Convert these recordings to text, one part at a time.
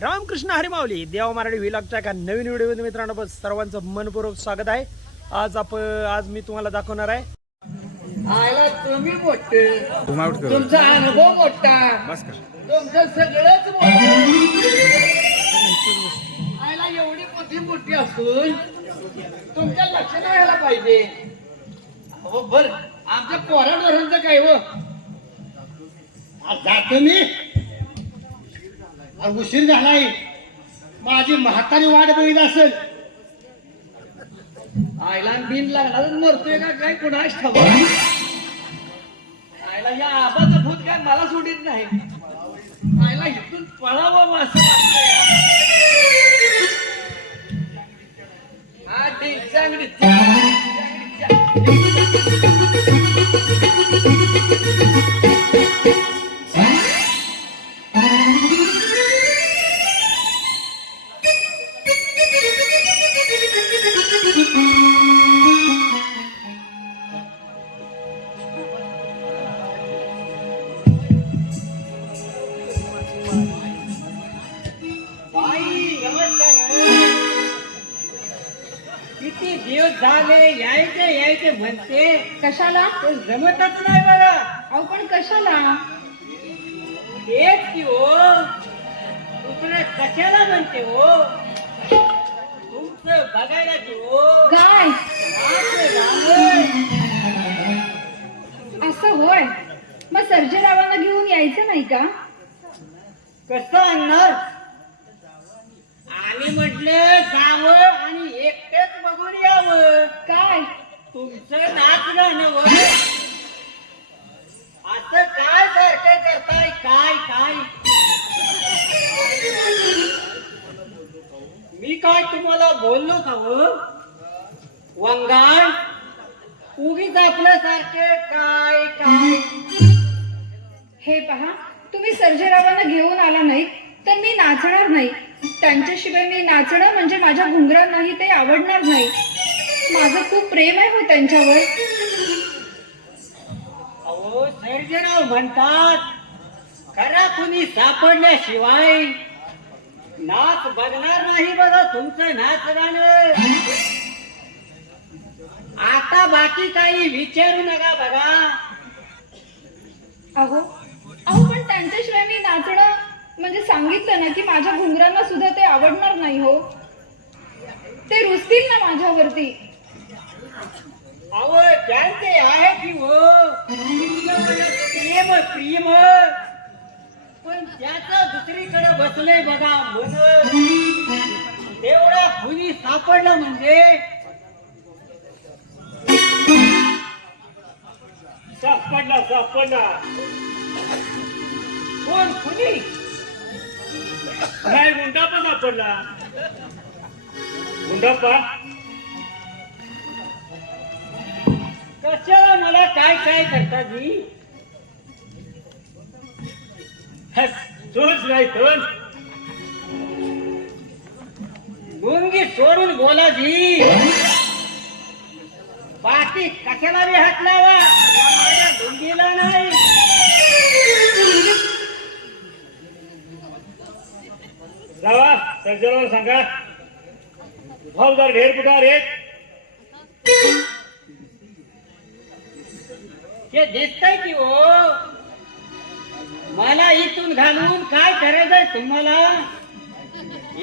रामकृष्ण हरिमावली देवा मराठी व्हिलॉगच्या एका नवीन व्हिडिओमध्ये मित्रांनो बस सर्वांचं मनपूर्वक स्वागत आहे. आज आपण आज मी तुम्हाला दाखवणार आहे. आयला तुम्ही मोठे. तुमचा अनुभव मोठा. तुमचं सगळंच मोठं. आयला एवढी मोठी मोठी असून तुमच्या लक्ष नाही यायला पाहिजे. हो बर. आमच्या काय हो? आज जातो मी उशीर झालाय. माझी म्हातारी वाट बघित असेल. आईला बिन लागणारच मरतोय का काय? कुणाच ठाऊ आईला या आबाचं भूत काय मला सोडित नाही. आईला इथून पळावं असं वाटतंय. हा चांगली किती दिवस झाले यायचे यायचे म्हणते. कशाला? ते जमतच नाही बघा अहो पण कशाला? तेच की हो. कशाला म्हणते हो? तुमचं बघायला की हो? काय. असं होय? मग सर्जेरावांना घेऊन यायचं नाही का? कसं आणणार? आम्ही म्हटलं जावं आणि एकटेच बघून यावं. काय? तुमचं नाच गाणं होय. असं काय सारखं करताय? काय काय? मी काय तुम्हाला बोललो का हो? वंगाण उगीच आपल्यासारखे काय काय? हे पहा तुम्ही सर्जेरावांना घेऊन आला नाही तर मी नाचणार नाही. त्यांच्याशिवाय मी नाचणं म्हणजे माझ्या घुंगरांनाही ते आवडणार नाही. माझं खूप प्रेम आहे हो त्यांच्यावर. अहो सर्जराव म्हणतात खरा कुणी सापडल्याशिवाय. नाच बघणार नाही बघा तुमचं नाच गाणं आता बाकी काही विचारू नका बघा. अहो अहो पण त्यांच्याशिवाय मी नाचणं म्हणजे सांगितलं ना की माझ्या घुंगरांना सुद्धा ते आवडणार नाही हो. ते रुचतील ना माझ्यावरती. अहो त्यांचे आहे की हो? प्रेम प्रेम. पण त्याच दुसरीकडे बसलंय बघा मन तेवढा खुनी सापडला म्हणजे. सापडला सापडला. कोण खुनी? काय गुंडापा सापडला गुंडापा कशाला मला काय काय करता जी? तोच नाही तर. गुंगी सोडून बोला जी. बाकी कशाला बी हात लावा? या माझ्या गुंगीला नाही. जावा सर्जराव सांगा. भाऊदार ढेर पुटार एक हे दिसतंय की हो? मला इथून घालून काय करायचंय तुम्हाला?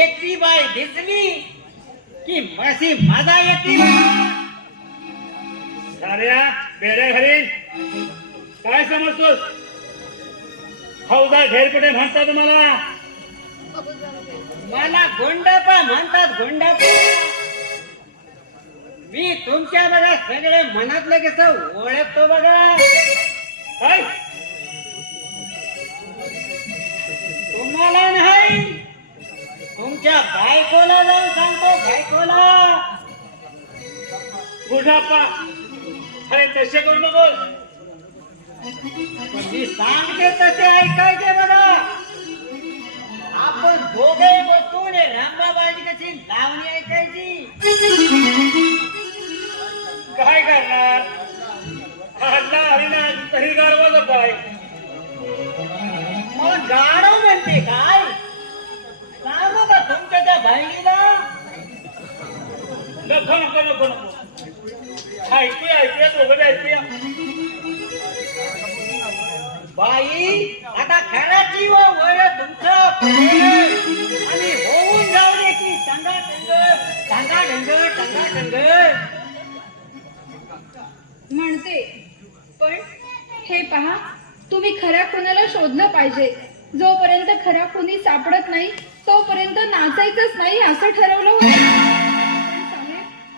एकटी बाय दिसली की मशी मजा येते साऱ्या बेड्या घालीन काय समजतोस? फौजदार ढेरपुटे म्हणता तुम्हाला? मला गोंडापा म्हणतात गोंडापा. मी तुमच्या बघा सगळे मनातले कस ओळखतो बघा. तुम्हाला नाही. तुमच्या बायकोला जाऊन सांगतो बायकोला. गुंडाप्पा अरे तसे करू नको मी सांगते तसे ऐकायचे बघा. आपण दोघे बसून रामबाबाजी कशी लावणी ऐकायची? काय करणार? हल्ला हरिना तरी गारवा पाय. मग गाणं म्हणते काय? सांगू का तुमच्या त्या बहिणीला? नको नको नको नको. ऐकूया ऐकूया दोघं ऐकूया. बाई आता खेळाची व वळ आणि होऊन जाऊ दे की टंगा टंगळ टंगा टंगळ टंगा टंगळ म्हणते पण हे पहा तुम्ही खऱ्या कुणाला शोधलं पाहिजे? जोपर्यंत खरा कुणी सापडत नाही तोपर्यंत नाचायचंच नाही असं ठरवलं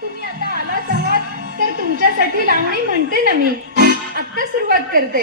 तुम्ही आता आलाच आहात तर तुमच्यासाठी लावणी म्हणते ना मी. आता सुरुवात करते.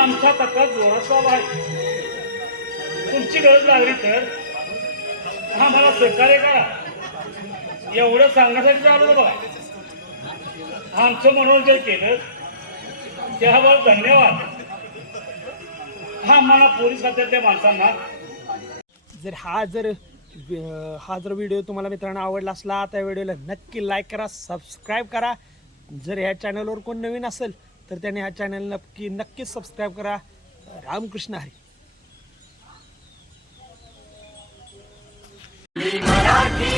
आमचा तक्का जोरात चालू आहे. तुमची गरज लागली तर हा मला सहकार्य करा एवढं सांगण्यासाठी चालू बघा. आमचं मनोरंजन केलं. त्यावर धन्यवाद. हा मला पोलीस खात्यातल्या माणसांना. जर हा जर हा जर व्हिडिओ तुम्हाला मित्रांनो आवडला असला त्या व्हिडिओला नक्की लाईक करा सबस्क्राईब करा. जर ह्या चॅनलवर कोण नवीन असेल तर त्याने ह्या चॅनल नक्की नक्कीच सबस्क्राईब करा. रामकृष्ण हरी. मराठी